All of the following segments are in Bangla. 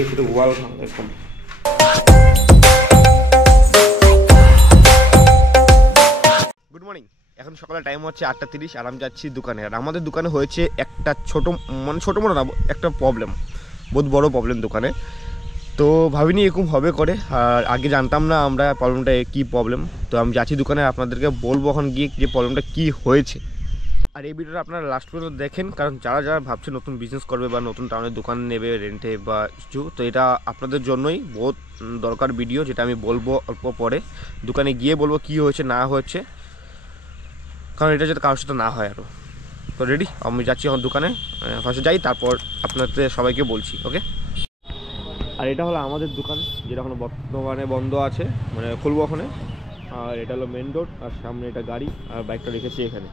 এই শুধু ওয়াল এরকম। গুড মর্নিং, এখন সকালের টাইম হচ্ছে 8:30 আর আমি যাচ্ছি দোকানে। আর আমাদের দোকানে হয়েছে একটা ছোটো মোটো না, একটা প্রবলেম, বহুত বড় প্রবলেম দোকানে। তো ভাবিনি এরকম হবে করে, আর আগে জানতাম না আমরা প্রবলেমটা কী প্রবলেম। তো আমি যাচ্ছি দোকানে, আপনাদেরকে বলবো এখন গিয়ে যে প্রবলেমটা কী হয়েছে। আর এই ভিডিওটা আপনারা লাস্ট পর্যন্ত দেখেন, কারণ যারা যারা ভাবছে নতুন বিজনেস করবে বা নতুন টাউনের দোকান নেবে রেন্টে বা কিছু, তো এটা আপনাদের জন্যই বহুত দরকার ভিডিও, যেটা আমি বলবো অল্প পরে। দোকানে গিয়ে বলবো কী হয়েছে না হয়েছে, কারণ এটা যাতে কারোর সাথে না হয় আরও। তো রেডি, আমি যাচ্ছি এখন দোকানে, ফার্স্টে যাই, তারপর আপনাদের সবাইকে বলছি। ওকে। আর এটা হলো আমাদের দোকান, যেটা এখন বর্তমানে বন্ধ আছে, মানে খুলবো ওখানে। আর এটা হলো মেন রোড, আর সামনে এটা গাড়ি, আর বাইকটা রেখেছি এখানে।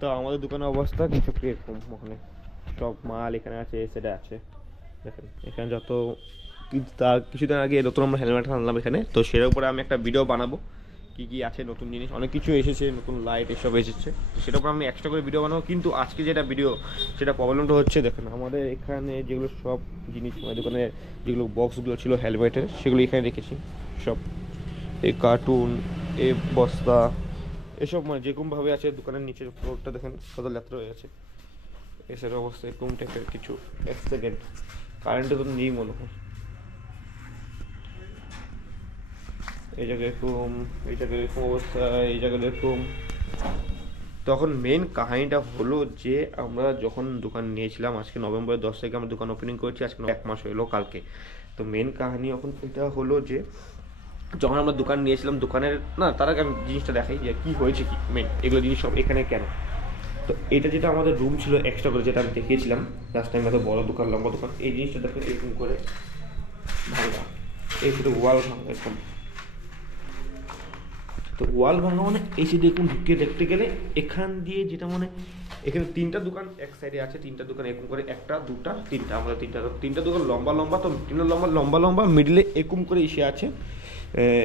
তো আমাদের দোকানের অবস্থা কিছু এরকম, ওখানে সব মাল এখানে আছে, সেটা আছে দেখেন। এখানে যত তার কিছুদিন আগে নতুন আমরা হেলমেট আনলাম এখানে, তো সেটার উপরে আমি একটা ভিডিও বানাবো কী কী আছে নতুন জিনিস, অনেক কিছু এসেছে, নতুন লাইট এসব এসেছে, তো সেটার উপর আমি এক্সট্রা করে ভিডিও বানাবো। কিন্তু আজকে যেটা ভিডিও, সেটা প্রবলেমটা হচ্ছে দেখেন, আমাদের এখানে যেগুলো সব জিনিস আমাদের দোকানে যেগুলো বক্সগুলো ছিল হেলমেটের, সেগুলো এখানে রেখেছি সব। এই কার্টুন, এই বস্তা, এসব মানে যেরকমভাবে আছে। দোকানের নিচের ফ্লোরটা দেখেন কত লেত্র হয়ে আছে, এসের অবস্থা এরকম টাইপের কিছু। এক সেকেন্ড, কারেন্টে তো নেই মনে হয়। এই জায়গায় এরকম, এই জায়গায় এরকম অবস্থা, এই জায়গায় এরকম। তখন মেন কাহিনীটা হলো যে আমরা যখন দোকান নিয়েছিলাম, আজকে নভেম্বরের 10 তারিখে আমরা দোকান ওপেনিং করেছি, আজকে 1 মাস হলো কালকে। তো মেন কাহিনী এখন এটা হলো যে যখন আমরা দোকান নিয়েছিলাম, দোকানের না তার আগে আমি জিনিসটা দেখাই যে কী হয়েছে, কি মেন এগুলো জিনিস সব এখানে কেন। তো এটা যেটা আমাদের রুম ছিল এক্সট্রা করে, যেটা আমি দেখিয়েছিলাম লাস্ট টাইম, এত বড় দোকান, লম্বা দোকান, এই জিনিসটা দেখেন এরকম করে ভাঙা, এই শুধু ওয়াল ভাঙা এরকম। তো ওয়াল ভাঙা মানে এই সাইডে এরকম ঢুকিয়ে দেখতে গেলে এখান দিয়ে যেটা মানে এখানে 3টা দোকান এক সাইডে আছে, 3টা দোকান এরকম করে, 1টা 2টা 3টা, আমাদের 3টা দোকান লম্বা লম্বা। তো 3টা লম্বা লম্বা মিডলে এরকম করে এসে আছে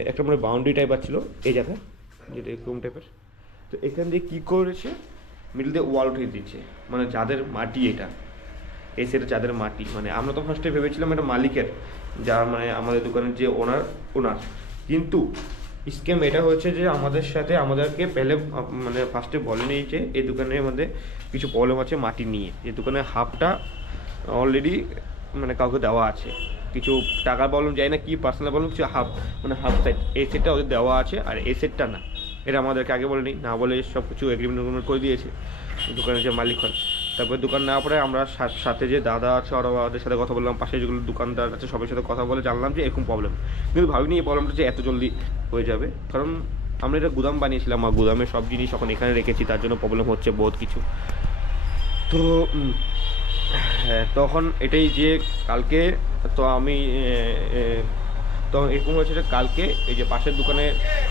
একটা মানে বাউন্ডারি টাইপ ছিল এই জায়গায়, যেটা এরকম টাইপের। তো এখান দিয়ে কী করেছে, মিডল দিয়ে ওয়াল উঠিয়ে দিচ্ছে, মানে যাদের মাটি এটা, এই সাইডে যাদের মাটি, মানে আমরা তো ফার্স্টে ভেবেছিলাম এটা মালিকের, যার মানে আমাদের দোকানের যে ওনার। কিন্তু স্ক্যাম এটা হচ্ছে যে আমাদের সাথে আমাদেরকে পেলে মানে ফার্স্টে বলেনি যে এই দোকানের মধ্যে কিছু প্রবলেম আছে মাটি নিয়ে। এই দোকানের হাফটা অলরেডি মানে কাউকে দেওয়া আছে, কিছু টাকার প্রবলেম, যাই না কি পার্সোনাল প্রবলেম, কিছু হাফ মানে হাফ সাইড, এই সেটটা ওদের দেওয়া আছে, আর এই সেটটা না। এটা আমাদেরকে আগে বলেনি, না বলে সব কিছু এগ্রিমেন্ট করে দিয়েছে দোকানের যে মালিক হয়। তারপরে দোকান নেওয়ার পরে আমরা সাথে যে দাদা আছে ওদের সাথে কথা বললাম, পাশে যেগুলো দোকানদার আছে সবার সাথে কথা বলে জানলাম যে এরকম প্রবলেম। কিন্তু ভাবিনি এই প্রবলেমটা যে এত জলদি হয়ে যাবে, কারণ আমরা এটা গুদাম বানিয়েছিলাম, আর গুদামে সব জিনিস এখন এখানে রেখেছি, তার জন্য প্রবলেম হচ্ছে বহুত কিছু। তো হ্যাঁ, তখন এটাই যে কালকে তো আমি তো এরকম হয়েছে যে কালকে এই যে পাশের দোকানে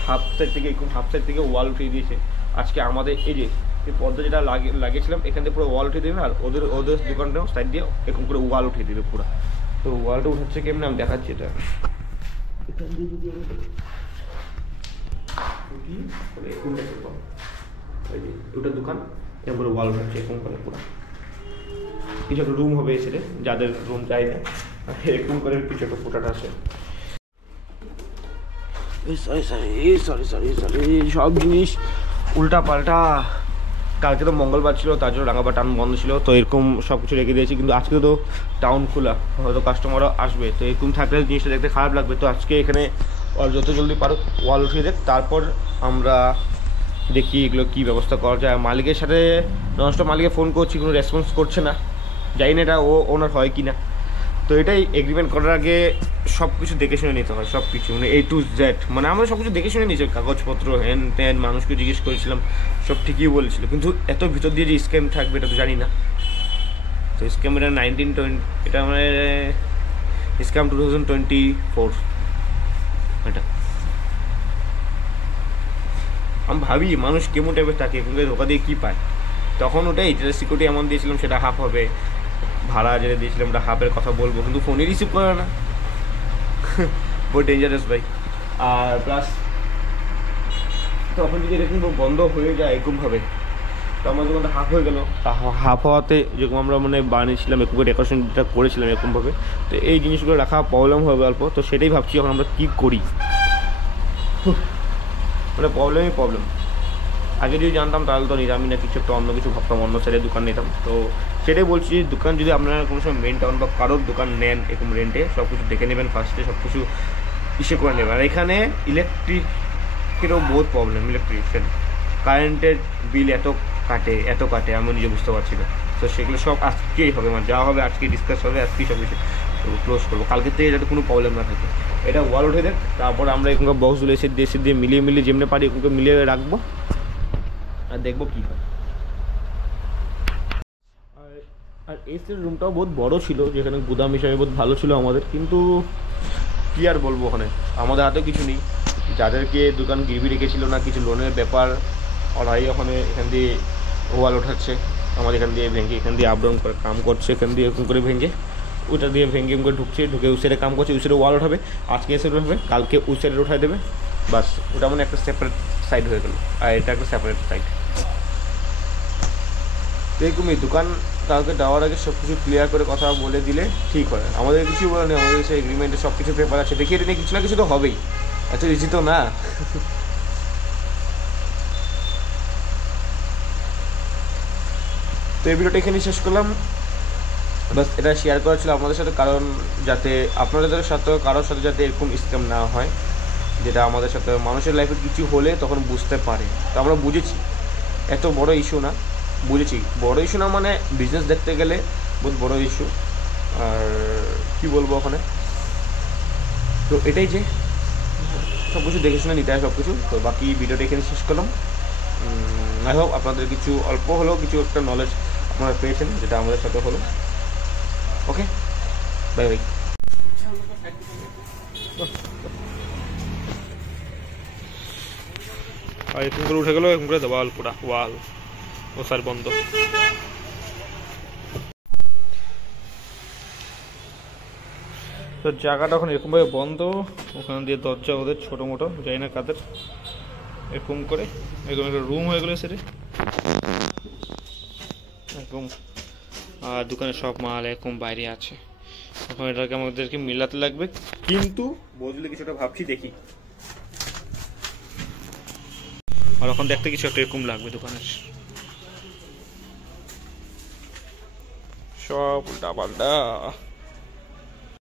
হাফ সাইড থেকে ওয়াল উঠিয়ে দিয়েছে। আজকে আমাদের এই যে এই পর্দা যেটা লাগিয়েছিলাম এখান থেকে পুরো ওয়াল উঠিয়ে দেবে, আর ওদের দোকানটাও সাইড দিয়ে এরকম করে ওয়াল উঠিয়ে দেবে পুরো। তো ওয়ালটা উঠাচ্ছে কেমন আমি দেখাচ্ছি। এটা এখান দিয়ে যদি ওটা দোকান এরপরে ওয়াল উঠাচ্ছে এরকম করে পুরো। কিছু একটা রুম হবে এসে, যাদের রুম চাই না এরকম করে কিছু একটা ফুটাটা আছে। সরি সব জিনিস উল্টা পাল্টা। কালকে তো মঙ্গলবার ছিল, তার জন্য রাঙাবার টাউন বন্ধ ছিল, তো এরকম সব কিছু রেখে দিয়েছি। কিন্তু আজকে তো টাউন খোলা, হয়তো কাস্টমারও আসবে, তো এরকম থাকলে জিনিসটা দেখতে খারাপ লাগবে। তো আজকে এখানে যত জলদি পারো ওয়াল উঠিয়ে দেখ, তারপর আমরা দেখি এগুলো কী ব্যবস্থা করা যায়। মালিকের সাথে ননস্টপ মালিকে ফোন করছি, কোনো রেসপন্স করছে না, জানি না এটা ওনার হয় কি না। তো এটাই এগ্রিমেন্ট করার আগে সব কিছু দেখে শুনে নিতে হয়, সব কিছু মানে A to Z, মানে আমরা সব কিছু দেখে শুনে নিয়েছি, কাগজপত্র হ্যান ত্যান, মানুষকে জিজ্ঞেস করেছিলাম, সব ঠিকই বলেছিল। কিন্তু এত ভিতর দিয়ে যে স্ক্যাম থাকবে এটা তো জানি না। তো স্ক্যাম এটা 1920, এটা মানে স্ক্যাম 2024 এটা। আমি ভাবি মানুষ কেমন টাইপের থাকে, এখানকার ধোকা দিয়ে কী পায়। তখন ওটাই যেটা সিকিউরিটি অ্যামাউন্ট দিয়েছিলাম সেটা হাফ হবে, ভাড়া যেটা দিয়েছিলাম ওটা হাফের কথা বলবো, কিন্তু ফোনই রিসিভ করে না। বহুত ডেঞ্জারাস ভাই। আর প্লাস তখন যদি এরকম বন্ধ হয়ে যায় এরকমভাবে, তো আমার দোকানটা হাফ হয়ে গেলো। হাফ হওয়াতে যেরকম আমরা মানে বানিয়েছিলাম এরকম করে ডেকোরেশনটা করেছিলাম এরকমভাবে, তো এই জিনিসগুলো রাখা প্রবলেম হবে অল্প। তো সেটাই ভাবছি এখন আমরা কী করি, মানে প্রবলেম। আগে যদি জানতাম তাহলে তো নিতামই না, কিছু একটা অন্য কিছু ভাবতাম, অন্য সাইডে দোকান নিতাম। তো সেটাই বলছি, দোকান যদি আপনারা কোনো সময় মেন টাউন বা কারোর দোকান নেন এরকম রেন্টে, সব কিছু দেখে নেবেন ফার্স্টে, সব কিছু ইসে করে নেবেন। আর এখানে ইলেকট্রিকেরও বহুত প্রবলেম, ইলেকট্রিশিয়ান কারেন্টের বিল এত কাটে আমি নিজে বুঝতে পারছি না। তো সেগুলো সব আজকেই হবে, মানে যা হবে আজকে ডিসকাস হবে, আজকেই সব কিছু ক্লোজ করবো, কালকে থেকে যাতে কোনো প্রবলেম না থাকে। এটা ওয়াল উঠে দেখ, তারপর আমরা এখানকার বক্সগুলো এসে দিয়ে মিলিয়ে যেমনি পারি এখানকে মিলিয়ে রাখবো, আর দেখবো কী হয়। আর এসির রুমটাও বহুত বড় ছিল, যেখানে গুদাম হিসাবে বহুত ভালো ছিল আমাদের, কিন্তু কী আর বলবো, ওখানে আমাদের হাতেও কিছু নেই। যাদেরকে দোকান গিরবি রেখেছিল না কিছু লোনের ব্যাপার, ওরাই ওখানে এখান দিয়ে ওয়াল ওঠাচ্ছে, আমাদের এখান দিয়ে ভেঙে এখান দিয়ে আপ ডাউন করে কাম করছে, এখান দিয়ে এরকম করে ভেঙে ওটা দিয়ে ভেঙে করে ঢুকে উসেরে কাম করছে, উসেরে ওয়াল উঠাবে, আজকে এসে উঠাবে, কালকে উসেরে উঠাই দেবে, বাস ওটা মানে একটা সেপারেট সাইড হয়ে গেল, আর এটা একটা সেপারেট সাইড। তো এরকমই দোকান কাউকে দেওয়ার আগে সব কিছু ক্লিয়ার করে কথা বলে দিলে ঠিক হয়। আমাদের কিছু বলে নেই, আমাদের কাছে এগ্রিমেন্টে সব কিছু পেপার আছে, দেখিয়ে নিয়ে কিছু না কিছু তো হবেই, এত ইজি তো না। তো এই ভিডিওটা এখানেই শেষ করলাম, বাস এটা শেয়ার করা ছিল আপনাদের সাথে, কারণ যাতে আপনাদের সাথে কারোর সাথে যাতে এরকম স্ক্যাম না হয়, যেটা আমাদের সাথে মানুষের লাইফে কিছু হলে তখন বুঝতে পারে। তো আমরা বুঝেছি এত বড় ইস্যু না, বুঝেছি বড় ইস্যু না, মানে বিজনেস দেখতে গেলে বহুত বড় ইস্যু। আর কী বলবো ওখানে, তো এটাই যে সব কিছু দেখে শুনে নিতে হয় সব কিছু। তো বাকি ভিডিওটা এখানে শেষ করলাম। আই হোপ আপনাদের কিছু অল্প হলেও কিছু একটা নলেজ আপনারা পেয়েছেন, যেটা আমাদের সাথে হলো। ওকে, বাই বাই। আর এরকম করে উঠে গেলো, এরকম করে দেওয়াল পুরা ওয়াল ও স্যার বন্ধ। তো জায়গাটা এখন এরকমভাবে বন্ধ, ওখান দিয়ে দরজা ওদের ছোটো মোটো যাই না কাদের, এরকম করে এরকম একটা রুম হয়ে গেলো সেটা এরকম। আর দোকানের সব মাল এরকম বাইরে আছে, এখন এটাকে আমাদেরকে মিলাতে লাগবে, কিন্তু বদলে কিছুটা ভাবছি দেখি। আর এখন দেখতে কিছু একটা এরকম লাগবে দোকানের, সব উল্টা পাল্টা।